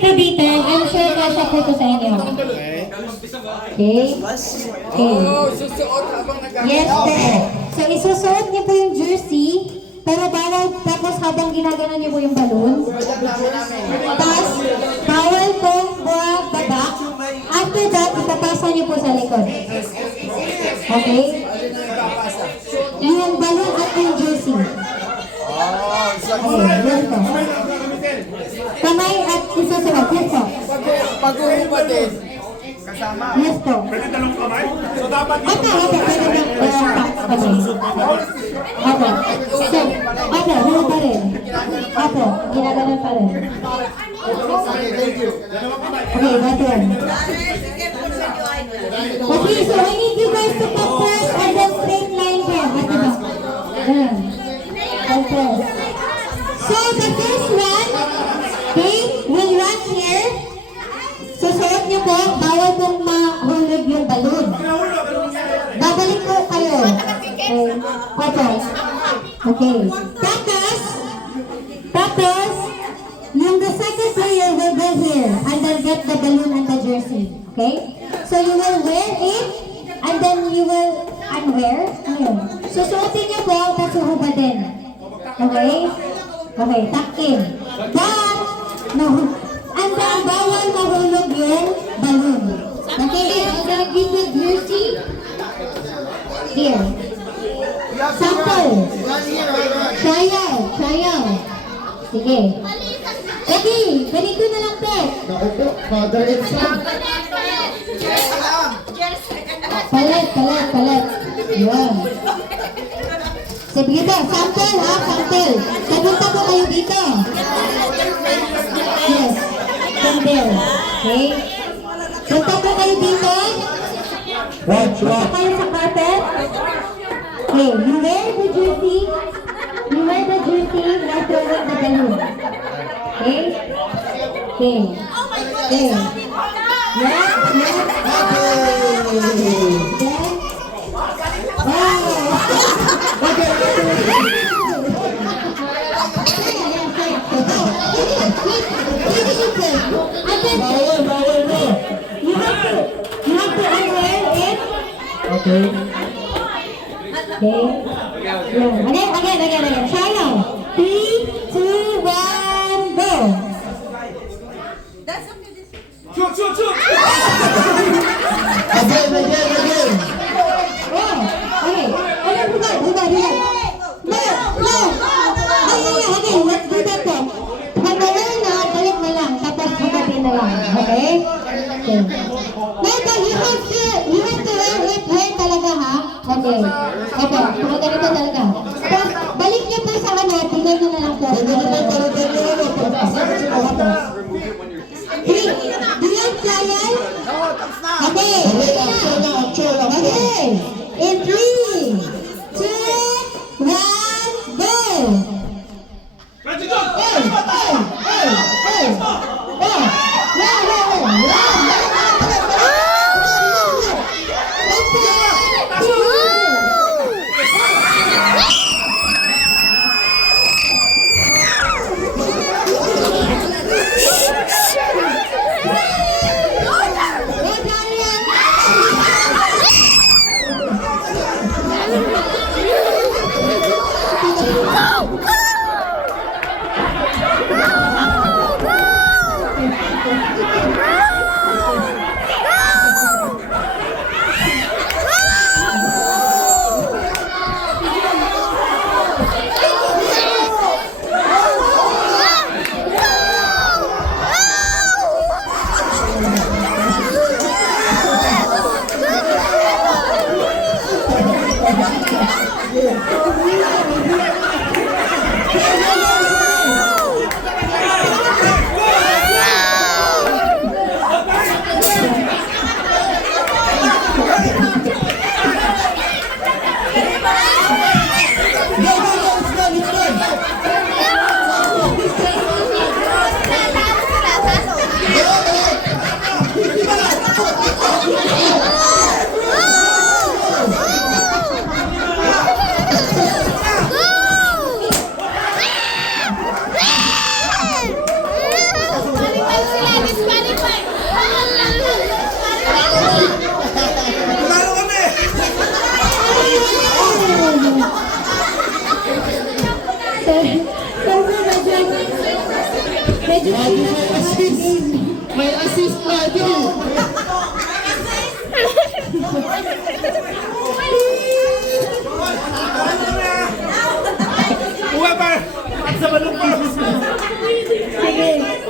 kabitan, I'm sure kasha po ito sa inyo. Okay? Okay. Yes po. So isusuot niyo po yung jersey, pero bawal, tapos habang ginagana niyo po yung balloon. Tapos, bawal po baba. After that, ipapasa niyo po sa likod. Okay? Yung balloon at yung jersey. Okay, yan po. Kamay at isusuot. Yes po. Pag-uhupa din. Yes po. Pwede dalawang kamay? So dapat Opo, pwede na Opo. So, opo, hula pa rin. Opo, ginagalan pa rin. Okay, that one. Okay, so I need you guys to come first and then straight line there. At the back. Ayan. Okay. So, the first one, okay, will run here. Susuot niyo po, bawal pong mahulog yung balloon. Babalik po kayo. Okay. Okay. Tapos, the second player will go here and then get the balloon and the jersey. Okay? So you will wear it and then you will unwear. Ayun. Susuotin niyo po, tapos huhubad din. Okay? Okay, tuck in. But, no. And then, bawal mahulog yung balloon. Okay, I'm gonna give you jersey. Here. Sample. Trial. Sige. Okay, ganito na lang po. Father and son. Palit. Yan. Sige dito, sample ha, sample. Papunta po kayo dito. Yes. From there. Okay? Punta po kayo dito. Punta kayo sa carpet. Okay, you wear the jersey. While throwing the balloon. Okay? Okay. Okay. Yes. You have to unwear it. Okay. Again. Final. 3, 2, 1, go. Shoot! Again. Oh, okay. Hubad. No. Okay, let's do that po. Pag nawala na, balik na lang. Tapos hubadin na lang. Okay? Okay. But you have to wear it talaga ha? Okay. Opo, kung ganito talaga. Tapos, balik niyo po sa ano, tingnan niyo na lang po. Do you have trial? Okay. Okay. In 3, 2, 1, go! Daddy, may assist. May assist, Daddy.